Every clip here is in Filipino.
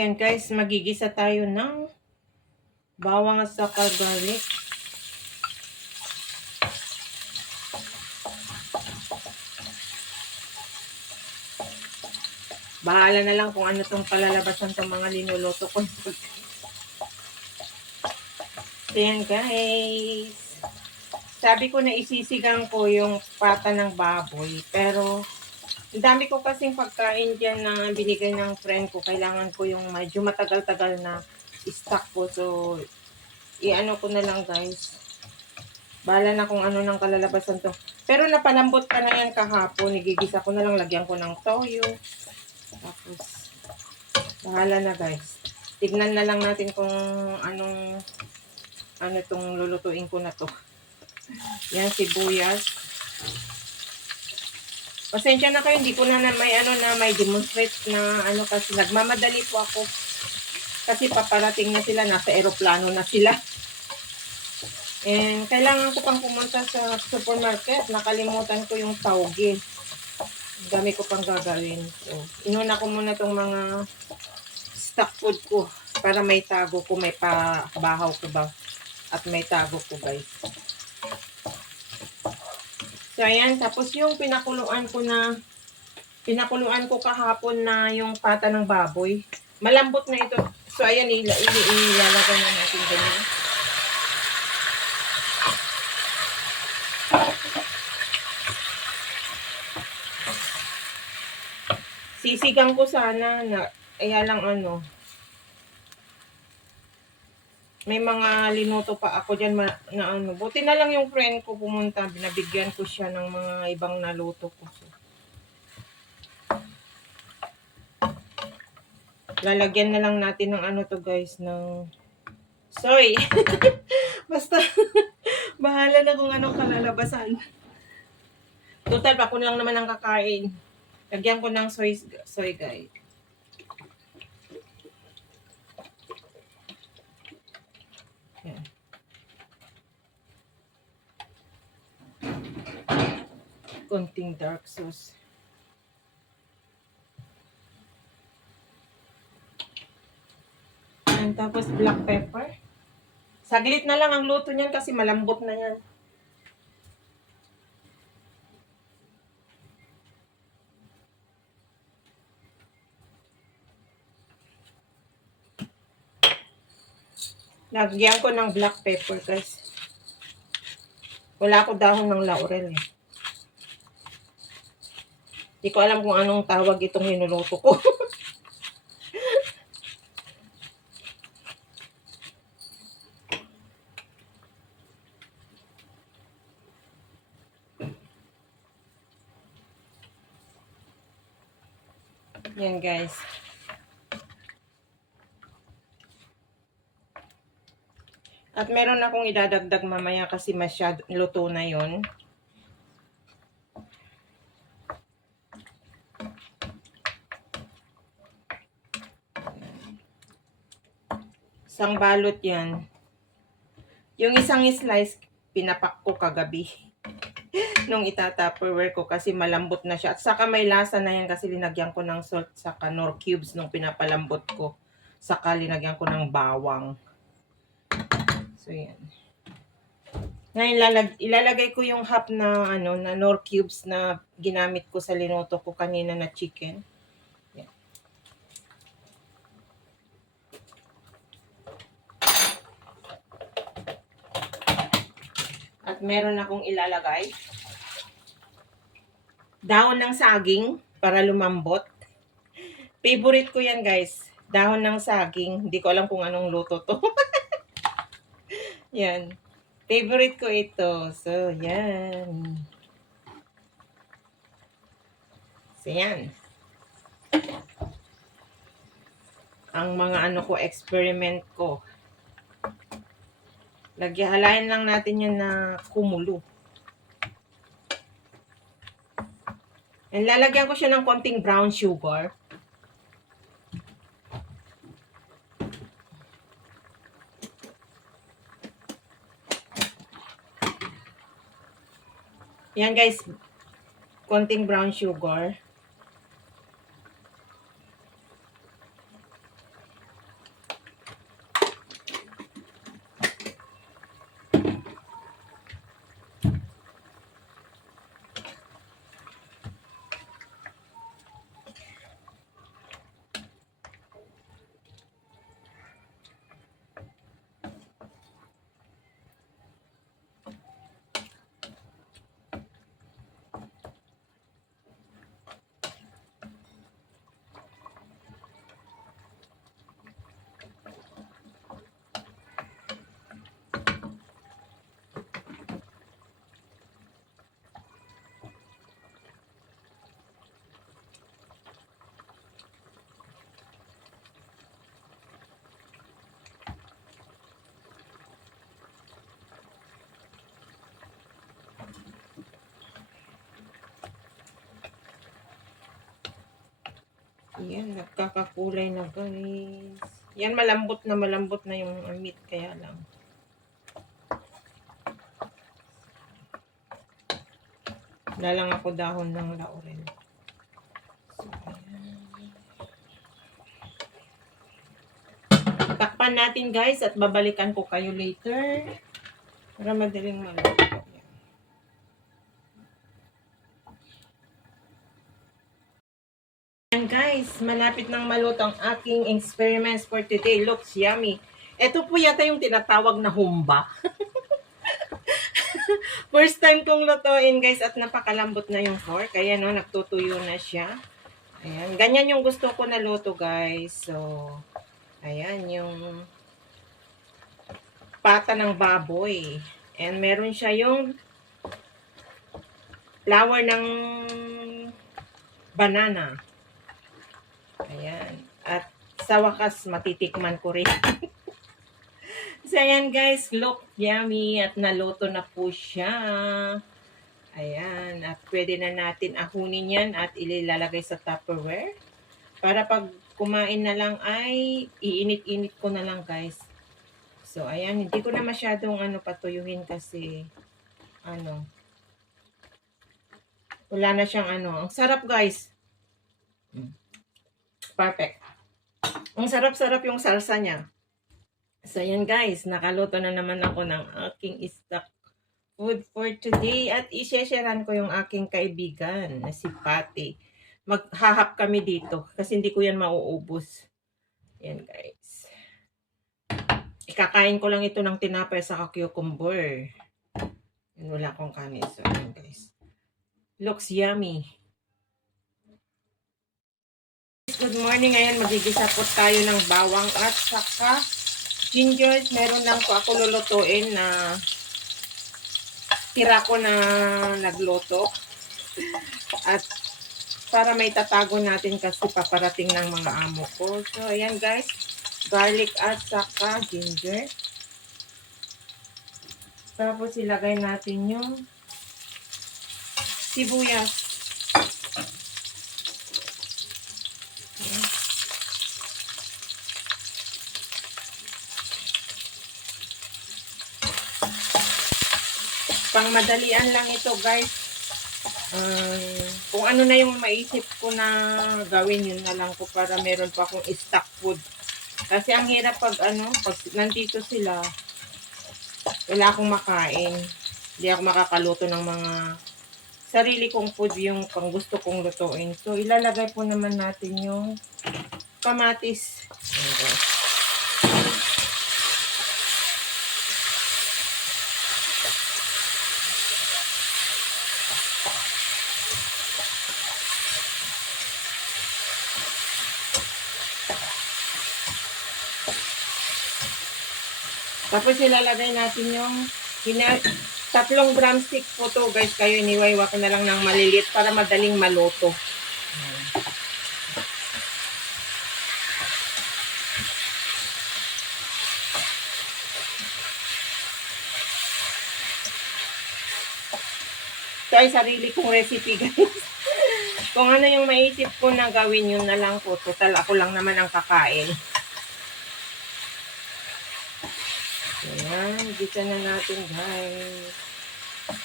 Yan guys, magigisa tayo ng bawang at saka garlic. Bahala na lang kung ano tong palalabasan tong mga linuluto ko. Ayan guys. Sabi ko na isisigang ko yung pata ng baboy. Pero, ang dami ko kasing pagkain dyan na binigay ng friend ko. Kailangan ko yung medyo matagal-tagal na stock ko. So, i-ano ko na lang guys. Bahala na kung ano ng kalalabasan to. Pero napalambot ka na yan kahapon. Nigigisa ko na lang. Lagyan ko ng toyo. Tapos, bahala na guys. Tignan na lang natin kung ano tong lulutuin ko na to. Yan, sibuyas. Pasensya na kayo, hindi ko na may demonstrate na kasi nagmamadali po ako. Kasi paparating na sila, nasa eroplano na sila. And kailangan ko pang pumunta sa supermarket. Nakalimutan ko yung tauge. Dami ko pang gagawin. So, inuna ko muna tong mga stock food ko para may tago ko, may pabahaw ko ba. At may tago ko guys. So, ayan. Tapos yung pinakuluan ko kahapon na yung pata ng baboy. Malambot na ito. So, ayan. Ilalagay na natin ganyan. Sisigang ko sana na, kaya lang may mga linuto pa ako dyan na buti na lang yung friend ko pumunta, binabigyan ko siya ng mga ibang naluto ko. So, lalagyan na lang natin ng to guys, ng soy. Basta, bahala na kung anong kalalabasan. Total, ako lang naman ang kakain. Lagyan ko ng soy guys. Yan. Konting dark sauce. And tapos black pepper. Saglit na lang ang luto niyan kasi malambot na yan. Lagyan ko ng black pepper guys. Wala ako dahon ng laurel eh. Hindi ko alam kung anong tawag itong hinuluto ko. Yan guys. At meron akong idadagdag mamaya kasi masyado luto na yon. Isang balot yan. Yung isang slice, pinapak ko kagabi. Nung itatupperware ko kasi malambot na siya. At saka may lasa na yan kasi linagyan ko ng salt saka nor cubes nung pinapalambot ko. Saka linagyan ko ng bawang. So yan. Ngayon ilalagay ko yung half na na nor cubes na ginamit ko sa linuto ko kanina na chicken. Yan. At meron akong ilalagay dahon ng saging para lumambot. Favorite ko yan guys. Dahon ng saging. Hindi ko alam kung anong luto to. Yan. Favorite ko ito. So, yan. So, yan. Ang mga ko, experiment ko. Halayin lang natin yan na kumulo. And lalagyan ko siya ng konting brown sugar. Yan guys, konting brown sugar. Yan, nagkakakulay na guys. Yan, malambot na yung meat, kaya lang. Wala lang ako dahon ng laurel. So, takpan natin guys at babalikan ko kayo later para madaling maluto. Yan guys, malapit nang maluto ang aking experiments for today. Looks yummy. Ito po yata yung tinatawag na humba. First time kong lutuin guys at napakalambot na yung pork. Kaya no, nagtutuyo na siya. Ayan, ganyan yung gusto ko na luto guys. So, ayan yung pata ng baboy. And meron siya yung flour ng banana. Ayan. At sa wakas, matitikman ko rin. So, ayan guys, look yummy at naluto na po siya. Ayan. At pwede na natin ahunin yan at ililalagay sa Tupperware. Para pag kumain na lang ay iinit-init ko na lang guys. So, ayan. Hindi ko na masyadong patuyuhin kasi wala na siyang Ang sarap guys. Perfect. Ang sarap-sarap yung salsa niya. So, yan guys. Nakaluto na naman ako ng aking stock food for today. At i-sharean ko yung aking kaibigan na si Patty. Maghahap kami dito kasi hindi ko yan mauubos. Yan guys. Ikakain ko lang ito ng tinapay sa cucumber. Yan, wala akong kanin. So, yan guys. Looks yummy. Good morning. Ngayon, magigisa po tayo ng bawang at saka ginger. Meron lang po ako lulutuin na tira ko na nagluto. At para may tatago natin kasi paparating ng mga amo ko. So, ayan guys. Garlic at saka ginger. Tapos ilagay natin yung sibuyas. Pang madalian lang ito guys. Kung ano na yung maisip ko na gawin, yun na lang ko para meron pa akong stock food. Kasi ang hirap pag pag nandito sila, wala akong makain. Hindi ako makakaluto ng mga sarili kong food, yung pang gusto kong lutuin. So, ilalagay po naman natin yung kamatis. Tapos ilalagay natin yung tatlong drumstick po to guys. Kayo iniwaiwa ko na lang ng malilit para madaling maluto. Ito ay sarili kong recipe guys. Kung ano yung maisip ko na gawin, yun na lang po. Total ako lang naman ang kakain. Ayan, gisa na natin guys.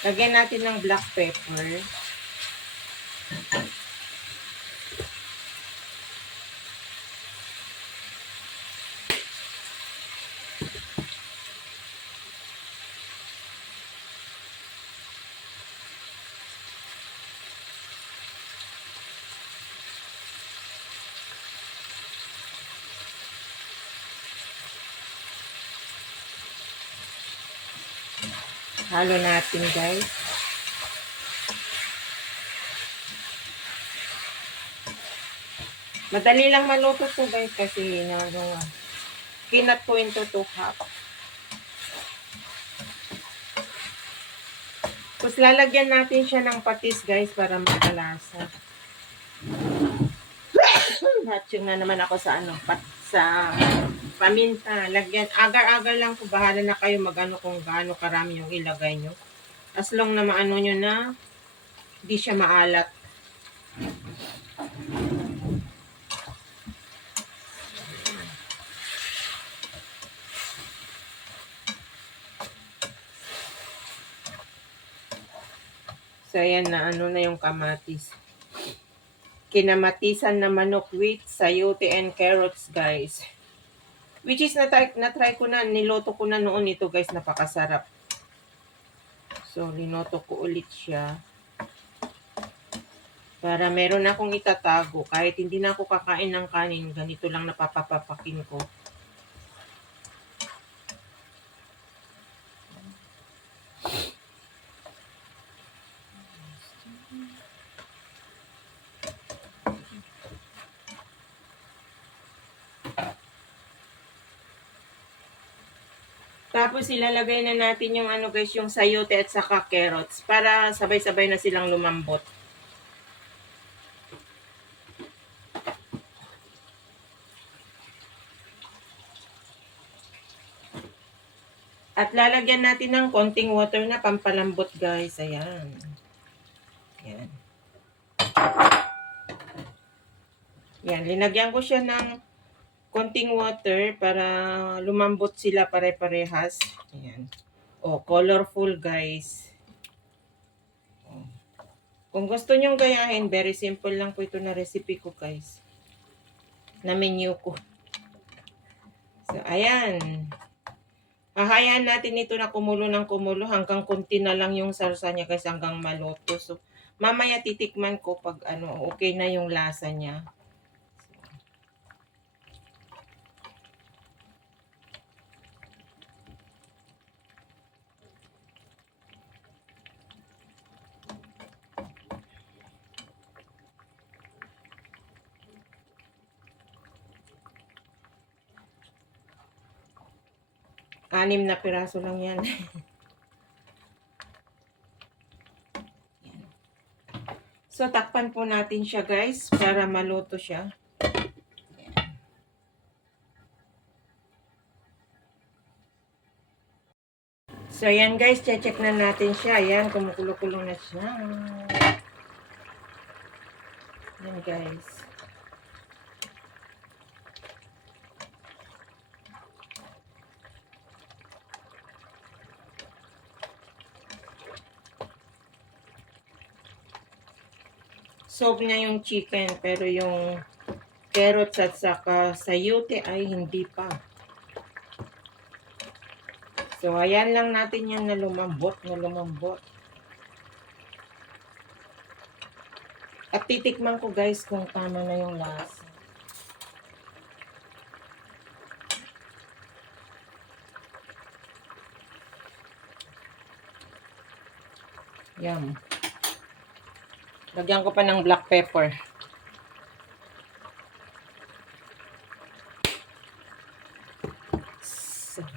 Lagyan natin ng black pepper. Halo natin guys. Madali lang maluto to guys kasi kinat ko into 2 cup. Tapos lalagyan natin siya ng patis guys para makalasa. Hatching na naman ako sa sa paminta. Lagyan, agar-agar lang po. Bahala na kayo kung gaano karami yung ilagay nyo. As long na maano nyo na hindi siya maalat. So, ayan na ano na yung kamatis. Kinamatisan na manok with sayote and carrots, guys. Which is, na-try ko na, niloto ko na noon ito, guys. Napakasarap. So, linoto ko ulit siya. Para meron akong itatago. Kahit hindi na ako kakain ng kanin, ganito lang napapapakin ko. Tapos ilalagay na natin yung ano guys, yung sayote at saka carrots para sabay-sabay na silang lumambot. At lalagyan natin ng konting water na pampalambot guys. Ayan. Ayan. Ayan, linagyan ko siya ng konting water para lumambot sila pare-parehas. Ayan. Oh, colorful guys. Oh. Kung gusto nyong gayahin, very simple lang po ito na recipe ko guys. Na menu ko. So, ayan. Hahayaan natin ito na kumulo ng kumulo hanggang konti na lang yung sarsa niya guys hanggang maluto. So, mamaya titikman ko pag ano, okay na yung lasa niya. Anim na piraso lang yan. So, takpan po natin siya guys para maluto siya. So, yan guys, check na natin siya. Ayan, kumukulo-kulo na siya. Yan guys. Sob na yung chicken, pero yung carrots at saka sayote ay hindi pa. So, ayan lang natin yan na lumambot, At titikman ko guys kung tama na yung lasa. Yum. Lagyan ko pa ng black pepper. So,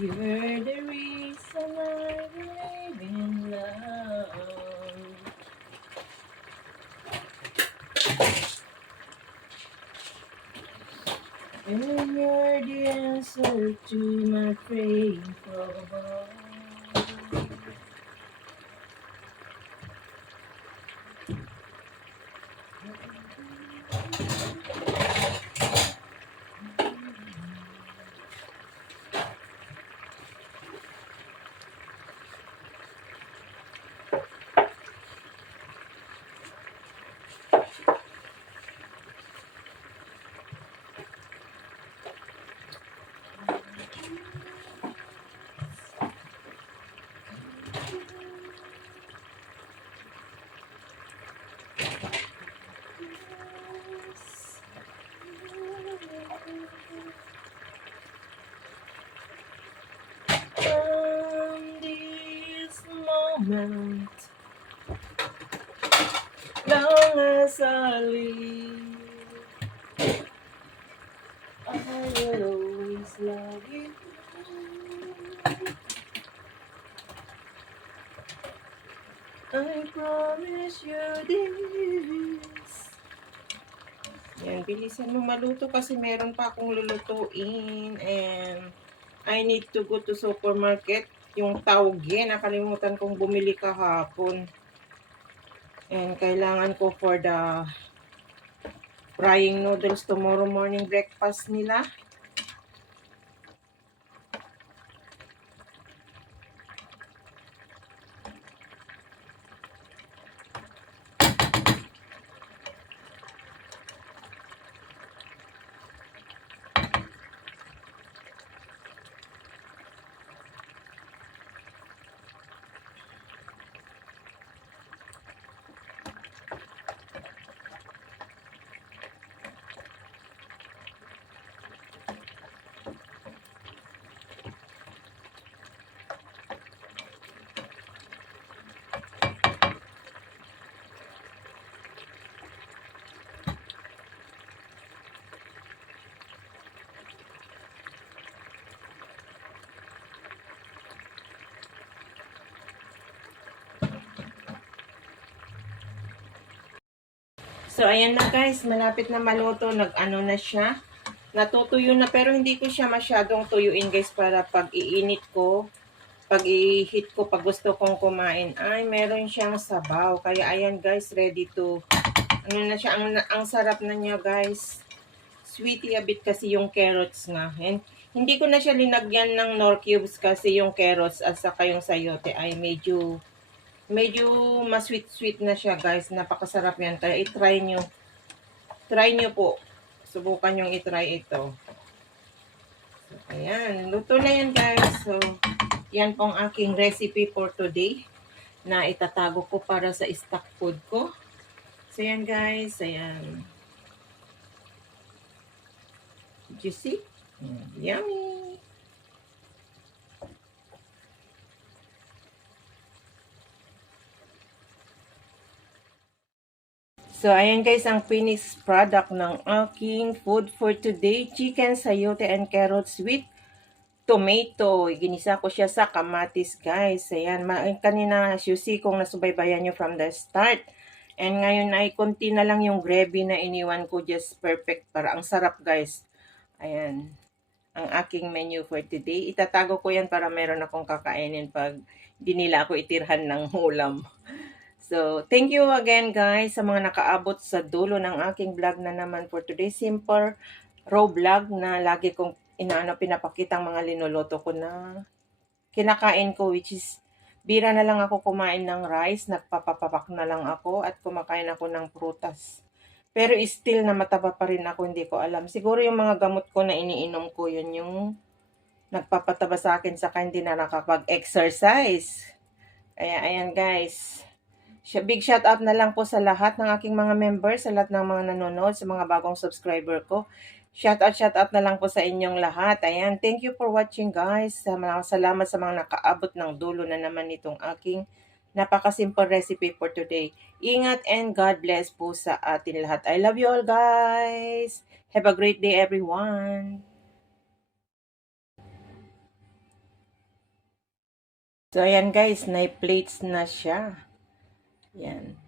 you're the reason I believe in love. And you're the answer to my praying for love. From this moment, long as I live, I will always always love you. I promise you this. Yan, bilisan mo maluto kasi meron pa akong lulutuin and I need to go to supermarket. Yung tauge, nakalimutan kong bumili kahapon. And kailangan ko for the frying noodles tomorrow morning breakfast nila. So, ayan na guys, malapit na maluto. Nag-ano na siya. Natutuyo na pero hindi ko siya masyadong tuyuin guys para pag iinit ko, pag i-heat ko, pag gusto kong kumain, ay meron siyang sabaw. Kaya ayan guys, ready to, ano na siya, ang sarap na niya guys. Sweetie a bit kasi yung carrots nga. And hindi ko na siya linagyan ng nor cubes kasi yung carrots at saka yung sayote ay medyo ma-sweet-sweet na siya guys. Napakasarap yan. Kaya i-try nyo. Try nyo po. Subukan yung i-try ito. So, ayan. Luto na yan guys. So, yan pong aking recipe for today na itatago ko para sa stock food ko. So, yan guys. Ayan. Juicy. Yummy. So, ayan guys, ang finished product ng aking food for today. Chicken, sayote, and carrots with tomato. Ginisa ko siya sa kamatis, guys. Ayan, kanina, as you see, kung nasubaybayan nyo from the start. And ngayon ay konti na lang yung gravy na iniwan ko. Just perfect. Para ang sarap, guys. Ayan, ang aking menu for today. Itatago ko yan para meron akong kakainin pag di nila ako itirhan ng ulam. So, thank you again guys sa mga nakaabot sa dulo ng aking vlog na naman for today. Simple raw vlog na lagi kong pinapakita ang mga linuluto ko na kinakain ko, which is bira na lang ako kumain ng rice, nagpapapapak na lang ako at kumakain ako ng prutas. Pero still na mataba pa rin ako, hindi ko alam. Siguro yung mga gamot ko na iniinom ko, yun yung nagpapataba sa akin saka hindi na nakapag-exercise. Kaya ayan guys. Big shout out na lang po sa lahat ng aking mga members, sa lahat ng mga nanonood, sa mga bagong subscriber ko. Shout out na lang po sa inyong lahat. Ayan, thank you for watching guys. Salamat sa mga nakaabot ng dulo na naman nitong aking napakasimple recipe for today. Ingat and God bless po sa atin lahat. I love you all guys. Have a great day everyone. So ayan guys, na-plates na siya. Yan.